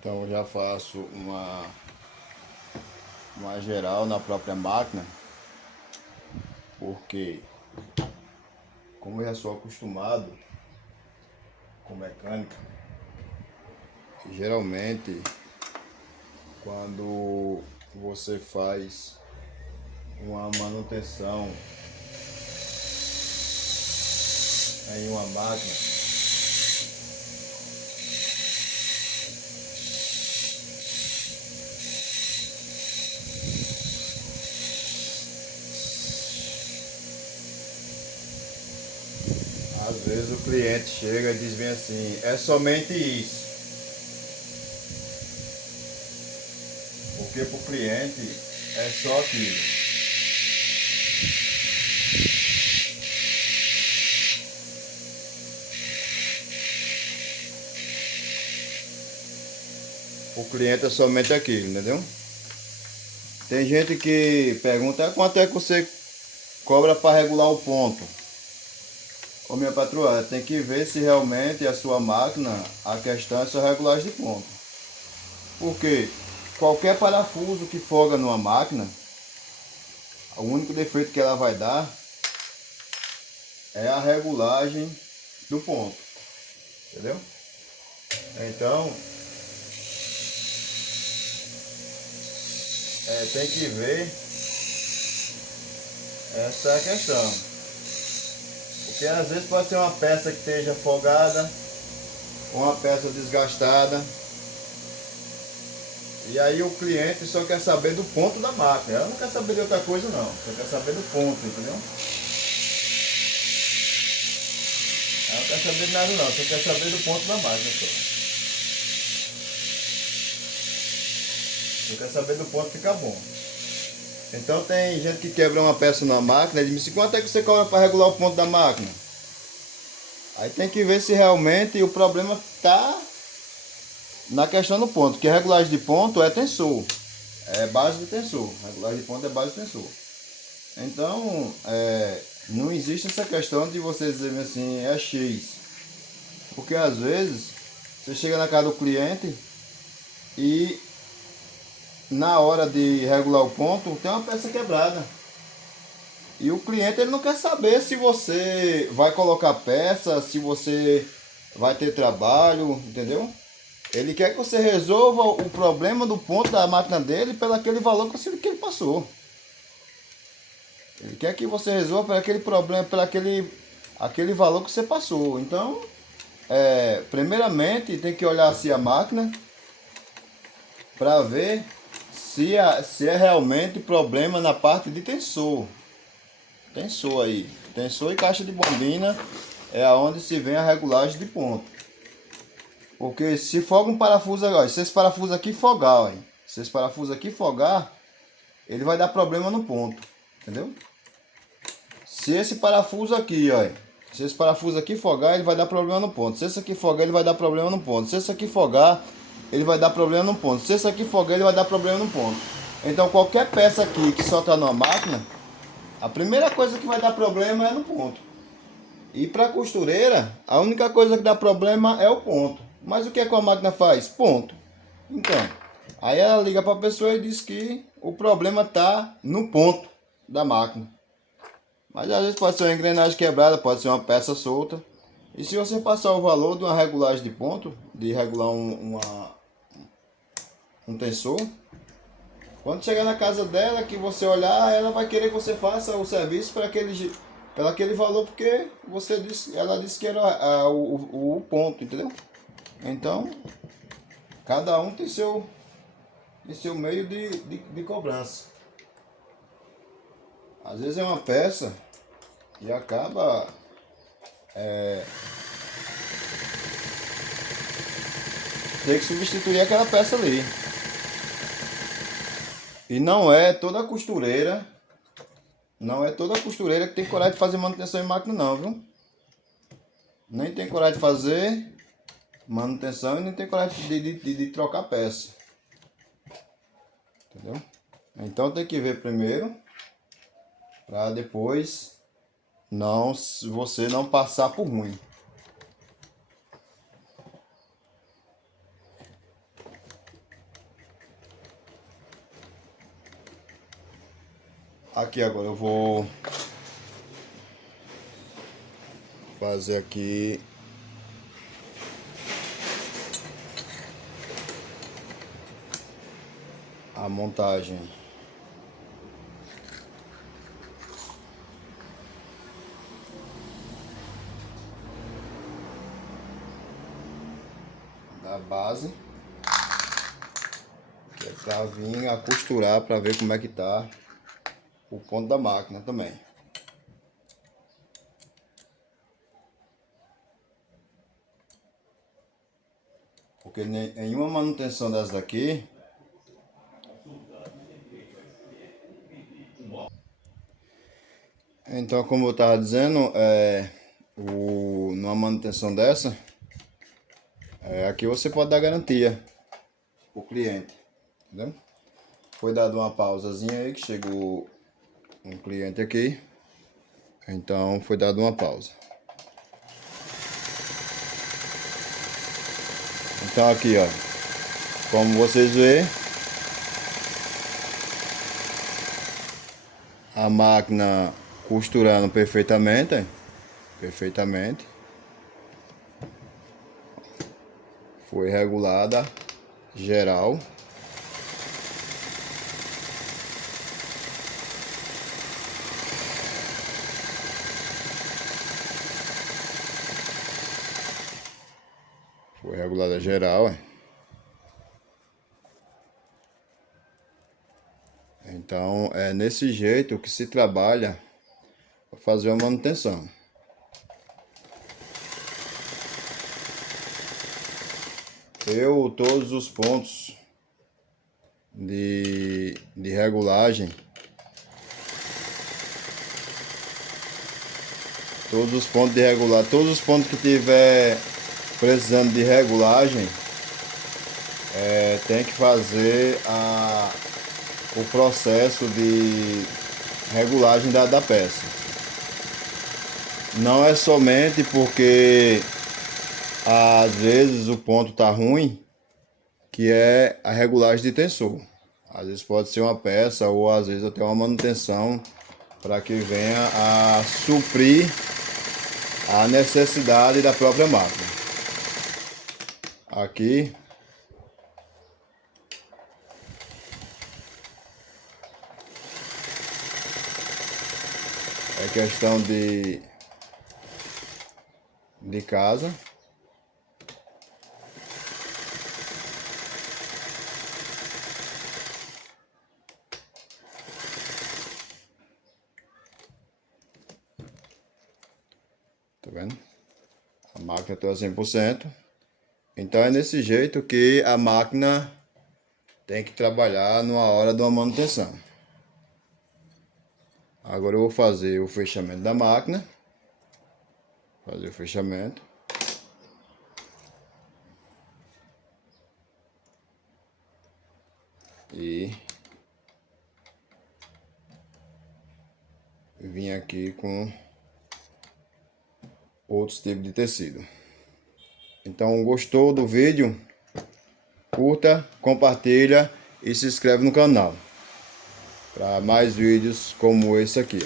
Então eu já faço uma geral na própria máquina, porque como eu já sou acostumado com mecânica, geralmente quando você faz uma manutenção em uma máquina, às vezes o cliente chega e diz bem assim, é somente isso. Porque para o cliente é só aquilo. O cliente é somente aquilo, entendeu? Tem gente que pergunta quanto é que você cobra para regular o ponto. Ô minha patroa, tem que ver se realmente a sua máquina, a questão é só regulagem de ponto. Porque qualquer parafuso que folga numa máquina, o único defeito que ela vai dar é a regulagem do ponto. Entendeu? Então, tem que ver essa questão. Porque às vezes pode ser uma peça que esteja folgada, uma peça desgastada. E aí o cliente só quer saber do ponto da máquina. Ela não quer saber de outra coisa não. Só quer saber do ponto, entendeu? Ela não quer saber de nada não. Só quer saber do ponto da máquina só. Só quer saber do ponto ficar bom. Então tem gente que quebra uma peça na máquina e diz assim, quanto é que você cobra para regular o ponto da máquina? Aí tem que ver se realmente o problema está na questão do ponto. Que regulagem de ponto é tensor. É base de tensor. Regulagem de ponto é base de tensor. Então, não existe essa questão de você dizer assim, é X. Porque às vezes, você chega na casa do cliente e na hora de regular o ponto, tem uma peça quebrada. E o cliente ele não quer saber se você vai colocar peça, se você vai ter trabalho, entendeu? Ele quer que você resolva o problema do ponto da máquina dele pelo aquele valor que ele passou. Ele quer que você resolva pelo aquele problema, pelo aquele valor que você passou. Então, primeiramente tem que olhar se a máquina para ver se é realmente problema na parte de tensor. Tensor aí. Tensor e caixa de bobina é aonde se vem a regulagem de ponto. Porque se folga um parafuso agora, se esse parafuso aqui folgar, ó, se esse parafuso aqui folgar, ele vai dar problema no ponto, entendeu? Se esse parafuso aqui, ó, se esse parafuso aqui folgar, ele vai dar problema no ponto. Se esse aqui folgar, ele vai dar problema no ponto. Se esse aqui folgar, ele vai dar problema no ponto. Se esse aqui folgar, ele vai dar problema no ponto. Então qualquer peça aqui que só está numa máquina, a primeira coisa que vai dar problema é no ponto. E para a costureira, a única coisa que dá problema é o ponto. Mas o que é que a máquina faz? Ponto. Então, aí ela liga para a pessoa e diz que o problema está no ponto da máquina. Mas às vezes pode ser uma engrenagem quebrada, pode ser uma peça solta. E se você passar o valor de uma regulagem de ponto, de regular um tensor, quando chegar na casa dela, que você olhar, ela vai querer que você faça o serviço para aquele valor, porque ela disse que era o ponto, entendeu? Então, cada um tem seu meio de cobrança. Às vezes é uma peça e acaba ter que substituir aquela peça ali. E não é toda costureira que tem coragem de fazer manutenção em máquina não, viu? Nem tem coragem de fazer manutenção e nem tem coragem de trocar peça. Entendeu? Então tem que ver primeiro, para depois você não passar por ruim. Aqui agora eu vou fazer aqui a montagem da base, que é para vir a costurar para ver como é que tá o ponto da máquina também. Porque em uma manutenção dessa daqui, então, como eu estava dizendo, numa manutenção dessa, aqui você pode dar garantia pro cliente, entendeu? Foi dado uma pausazinha aí, que chegou um cliente aqui, então foi dado uma pausa. Então aqui, ó, como vocês veem, a máquina costurando perfeitamente, perfeitamente. Foi regulada geral. Foi regulada geral, é. Então é nesse jeito que se trabalha para fazer a manutenção. Todos os pontos de regulagem, todos os pontos que tiver precisando de regulagem, tem que fazer o processo de regulagem da peça. Não é somente porque às vezes o ponto tá ruim, que é a regulagem de tensor. Às vezes pode ser uma peça ou às vezes até uma manutenção para que venha a suprir a necessidade da própria máquina. Aqui é questão de casa. Tá vendo? A máquina está 100%. Então é desse jeito que a máquina tem que trabalhar numa hora de uma manutenção. Agora eu vou fazer o fechamento da máquina. Fazer o fechamento. E vim aqui com outros tipos de tecido. Então, gostou do vídeo? Curta, compartilha e se inscreve no canal para mais vídeos como esse aqui.